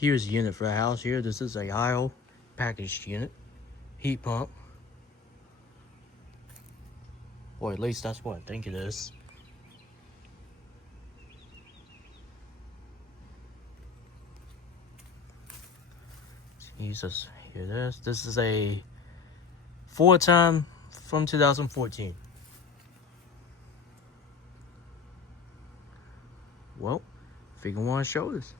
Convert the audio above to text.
Here's the unit for the house here. This is a Heil packaged unit. Heat pump. Or at least that's what I think it is. Jesus, here it is. This is a 4-time from 2014. Well, figure one show this.